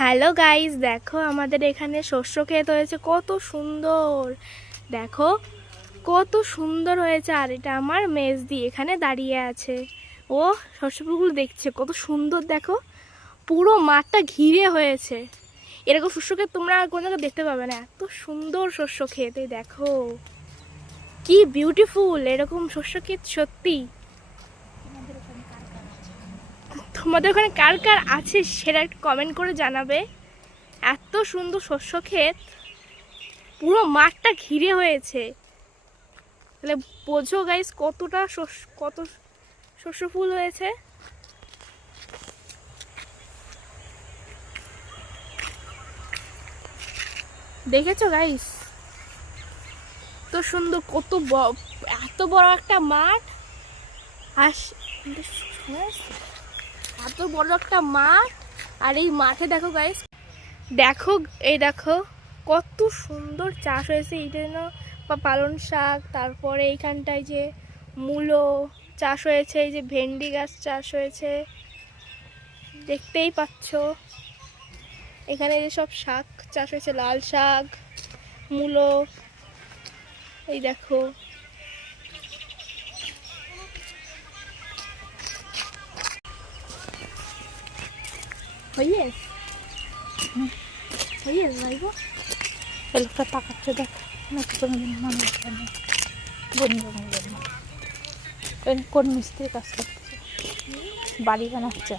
Hello guys, দেখো আমাদের এখানে শস্য ক্ষেত হয়েছে, কত সুন্দর। দেখো কত সুন্দর হয়েছে। আর এটা আমার মেজদি এখানে দাঁড়িয়ে আছে, ও শস্য ফুলগুলো দেখছে, কত সুন্দর। দেখো পুরো মাঠটা ঘিরে হয়েছে। এরকম শস্য ক্ষেত তোমরা আর কোনো জায়গায় দেখতে পাবে না, এত সুন্দর শস্য ক্ষেত। এই দেখো কি বিউটিফুল এরকম শস্য ক্ষেত। সত্যি তোমাদের ওখানে কার কার আছে সেটা একটু কমেন্ট করে জানাবে। এত সুন্দর শস্য ক্ষেত, পুরো মাঠটা ঘিরে হয়েছে। তাহলে বোঝো গাইস কত শস্য ফুল হয়েছে। দেখেছো গাইস তো সুন্দর, এত বড় একটা মাঠ। আর এত বড় একটা মাঠ, আর এই মাঠে দেখো গাইস, দেখো এই দেখো কত সুন্দর চাষ হয়েছে। এই জন্য পালং শাক, তারপরে এইখানটায় যে মূলো চাষ হয়েছে, এই যে ভেন্ডি গাছ চাষ হয়েছে, দেখতেই পাচ্ছ। এখানে যে সব শাক চাষ হয়েছে, লাল শাক, মূলো, এই দেখো। লোকটা তাকাচ্ছে, দেখ মানুষ বন্ধু কোন মিস্ত্রি কাজ করতেছে, বাড়ি বানাচ্ছে।